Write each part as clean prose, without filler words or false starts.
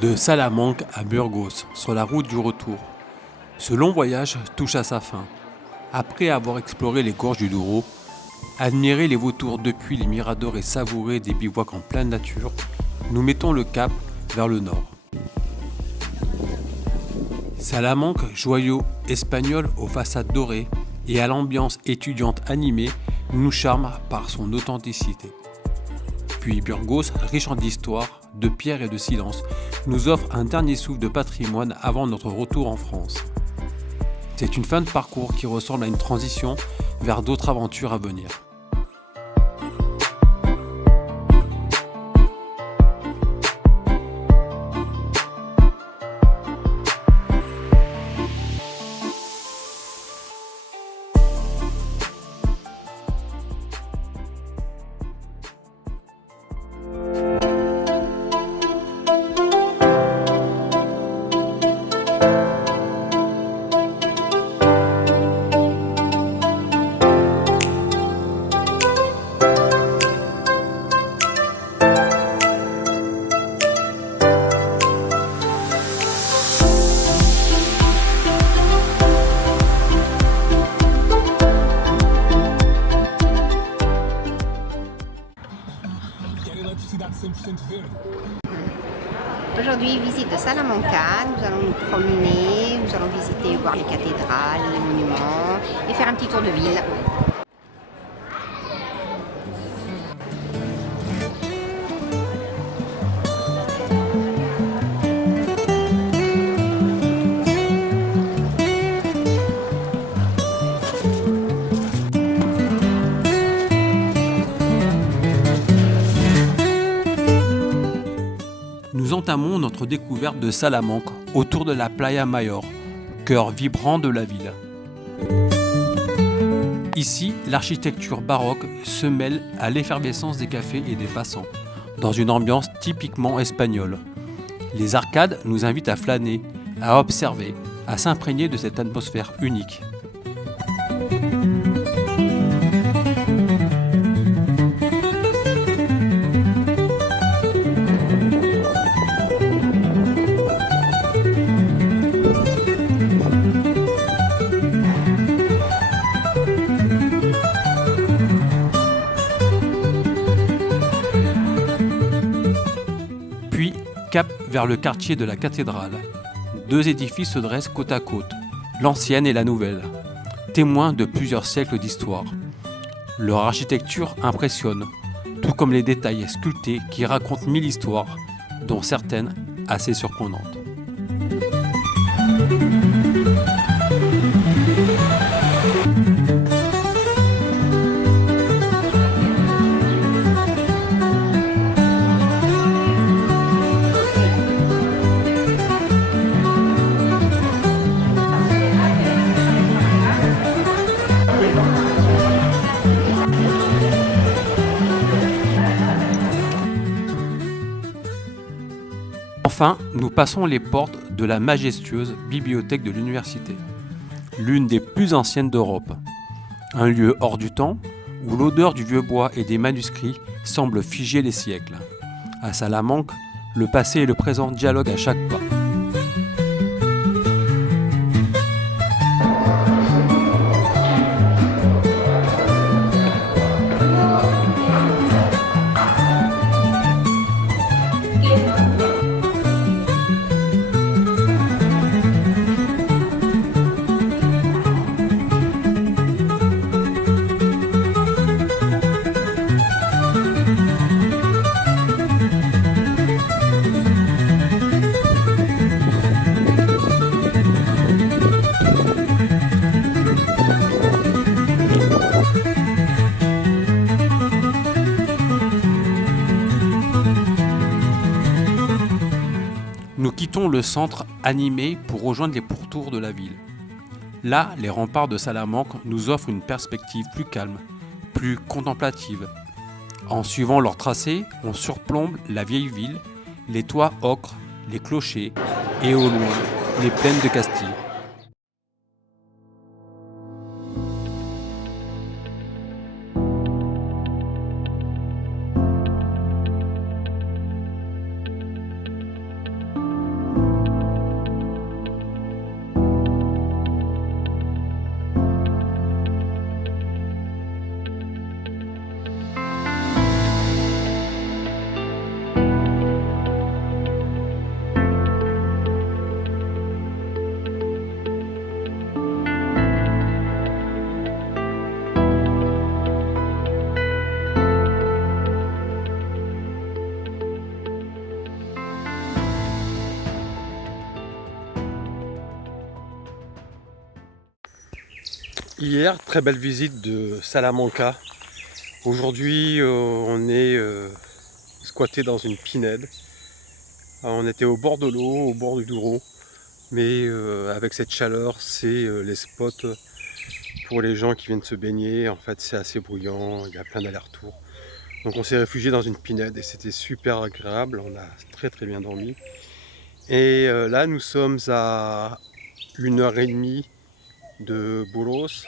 De Salamanque à Burgos, sur la route du retour. Ce long voyage touche à sa fin. Après avoir exploré les gorges du Douro, admiré les vautours depuis les miradors et savouré des bivouacs en pleine nature, nous mettons le cap vers le nord. Salamanque, joyau espagnol aux façades dorées et à l'ambiance étudiante animée, nous charme par son authenticité. Puis Burgos, riche en histoire, de pierre et de silence, nous offre un dernier souffle de patrimoine avant notre retour en France. C'est une fin de parcours qui ressemble à une transition vers d'autres aventures à venir. Aujourd'hui, visite de Salamanca, nous allons nous promener, nous allons visiter, voir les cathédrales, les monuments et faire un petit tour de ville. Nous entamons notre découverte de Salamanque autour de la Playa Mayor, cœur vibrant de la ville. Ici, l'architecture baroque se mêle à l'effervescence des cafés et des passants, dans une ambiance typiquement espagnole. Les arcades nous invitent à flâner, à observer, à s'imprégner de cette atmosphère unique. Puis, cap vers le quartier de la cathédrale. Deux édifices se dressent côte à côte, l'ancienne et la nouvelle, témoins de plusieurs siècles d'histoire. Leur architecture impressionne, tout comme les détails sculptés qui racontent mille histoires, dont certaines assez surprenantes. Enfin, nous passons les portes de la majestueuse bibliothèque de l'université, l'une des plus anciennes d'Europe. Un lieu hors du temps, où l'odeur du vieux bois et des manuscrits semble figer les siècles. À Salamanque, le passé et le présent dialoguent à chaque pas. Nous quittons le centre animé pour rejoindre les pourtours de la ville. Là, les remparts de Salamanque nous offrent une perspective plus calme, plus contemplative. En suivant leur tracé, on surplombe la vieille ville, les toits ocres, les clochers et au loin, les plaines de Castille. Hier, très belle visite de Salamanca. Aujourd'hui, on est squatté dans une pinède. On était au bord de l'eau, au bord du Douro. Mais avec cette chaleur, c'est les spots pour les gens qui viennent se baigner. En fait, c'est assez bruyant, il y a plein d'allers-retours. Donc on s'est réfugié dans une pinède et c'était super agréable. On a très très bien dormi. Et là, nous sommes à 1h30 de Burgos.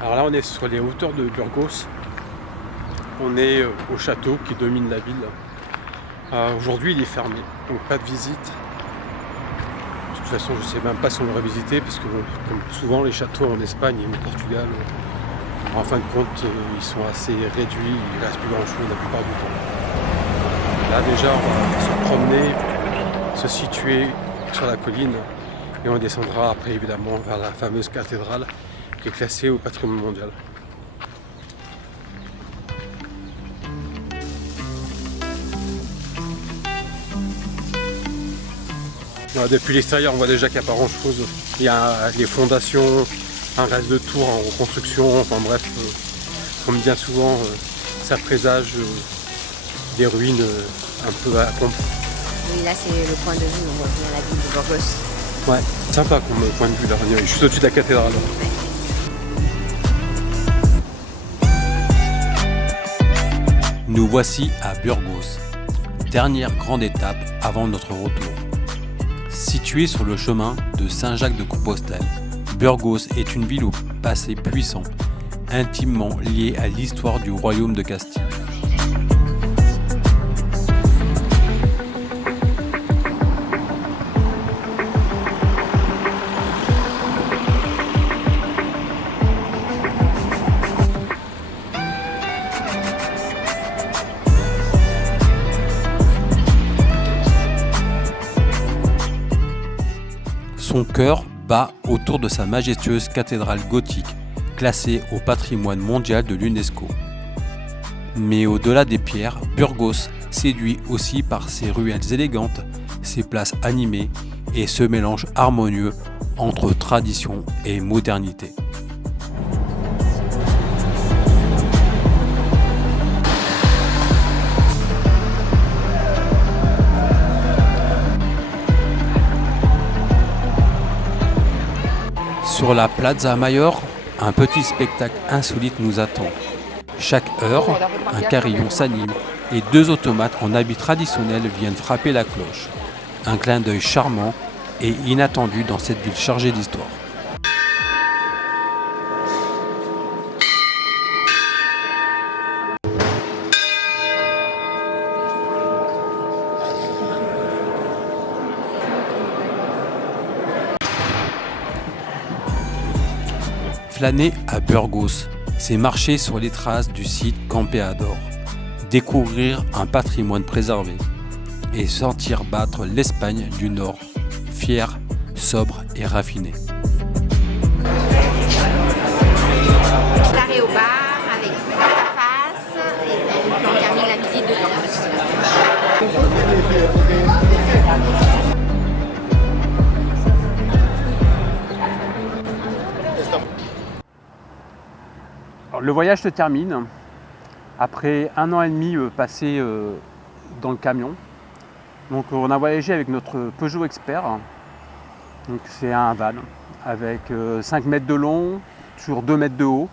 Alors là, on est sur les hauteurs de Burgos. On est au château qui domine la ville. Aujourd'hui, il est fermé, donc pas de visite. De toute façon, je ne sais même pas si on l'aurait visité, parce que bon, comme souvent les châteaux en Espagne et au Portugal, en fin de compte, ils sont assez réduits, il ne reste plus grand-chose la plupart du temps. Là déjà, on va se promener, se situer sur la colline, et on descendra après évidemment vers la fameuse cathédrale qui est classée au patrimoine mondial. Depuis l'extérieur, on voit déjà qu'il n'y a pas grand chose. Il y a les fondations, un reste de tour en reconstruction, enfin bref, comme bien souvent, ça présage des ruines un peu à pompe. Oui, là c'est le point de vue, on voit bien la ville de Burgos. Ouais, sympa comme point de vue là, on est juste au-dessus de la cathédrale. Nous voici à Burgos, dernière grande étape avant notre retour. Située sur le chemin de Saint-Jacques-de-Compostelle, Burgos est une ville au passé puissant, intimement liée à l'histoire du royaume de Castille. Son cœur bat autour de sa majestueuse cathédrale gothique, classée au patrimoine mondial de l'UNESCO. Mais au-delà des pierres, Burgos séduit aussi par ses ruelles élégantes, ses places animées et ce mélange harmonieux entre tradition et modernité. Sur la Plaza Mayor, un petit spectacle insolite nous attend. Chaque heure, un carillon s'anime et 2 automates en habits traditionnels viennent frapper la cloche. Un clin d'œil charmant et inattendu dans cette ville chargée d'histoire. Flâner à Burgos, c'est marcher sur les traces du site Campeador, découvrir un patrimoine préservé et sentir battre l'Espagne du Nord, fière, sobre et raffinée. L'arrêt au bar avec tapas et puis on termine la visite de Burgos. Alors, le voyage se termine après 1 an et demi passé dans le camion. Donc on a voyagé avec notre Peugeot Expert. Donc c'est un van avec 5 mètres de long sur 2 mètres de haut.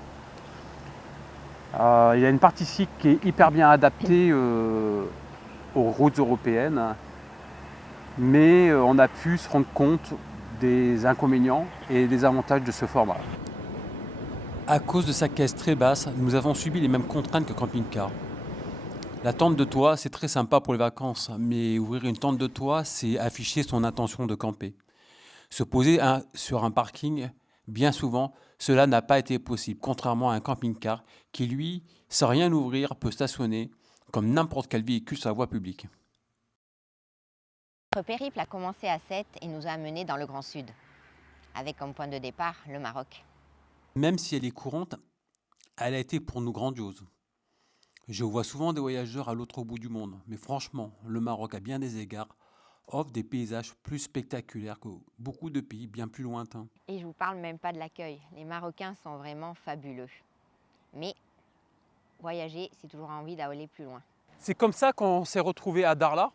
Il y a une partie ici qui est hyper bien adaptée aux routes européennes, mais on a pu se rendre compte des inconvénients et des avantages de ce format. À cause de sa caisse très basse, nous avons subi les mêmes contraintes que camping-car. La tente de toit, c'est très sympa pour les vacances, mais ouvrir une tente de toit, c'est afficher son intention de camper. Se poser sur un parking, bien souvent, cela n'a pas été possible, contrairement à un camping-car qui, lui, sans rien ouvrir, peut stationner comme n'importe quel véhicule sur la voie publique. Notre périple a commencé à Sète et nous a amenés dans le Grand Sud, avec comme point de départ le Maroc. Même si elle est courante, elle a été pour nous grandiose. Je vois souvent des voyageurs à l'autre bout du monde, mais franchement, le Maroc, à bien des égards, offre des paysages plus spectaculaires que beaucoup de pays bien plus lointains. Et je ne vous parle même pas de l'accueil. Les Marocains sont vraiment fabuleux. Mais voyager, c'est toujours envie d'aller plus loin. C'est comme ça qu'on s'est retrouvés à Dakhla.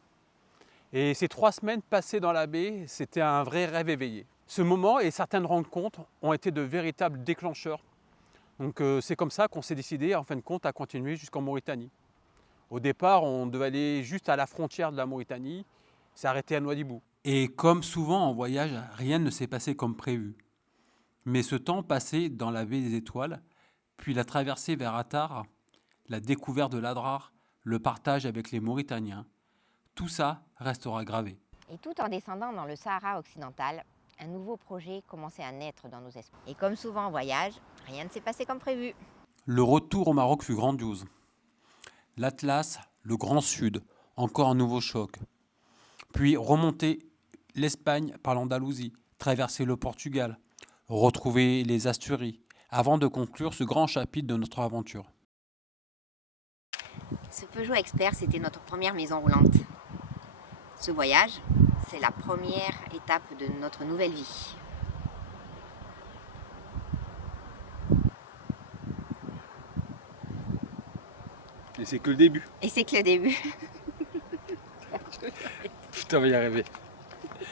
Et ces 3 semaines passées dans la baie, c'était un vrai rêve éveillé. Ce moment et certaines rencontres ont été de véritables déclencheurs. Donc c'est comme ça qu'on s'est décidé en fin de compte à continuer jusqu'en Mauritanie. Au départ, on devait aller juste à la frontière de la Mauritanie, s'arrêter à Nouadhibou. Et comme souvent en voyage, rien ne s'est passé comme prévu. Mais ce temps passé dans la baie des Étoiles, puis la traversée vers Attar, la découverte de l'Adrar, le partage avec les Mauritaniens, tout ça restera gravé. Et tout en descendant dans le Sahara occidental, un nouveau projet commençait à naître dans nos esprits. Et comme souvent en voyage, rien ne s'est passé comme prévu. Le retour au Maroc fut grandiose. L'Atlas, le Grand Sud, encore un nouveau choc. Puis remonter l'Espagne par l'Andalousie, traverser le Portugal, retrouver les Asturies, avant de conclure ce grand chapitre de notre aventure. Ce Peugeot Expert, c'était notre première maison roulante. Ce voyage, c'est la première étape de notre nouvelle vie. Et c'est que le début. Et c'est que le début. Putain, on va y arriver.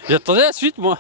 J'attendais la suite, moi.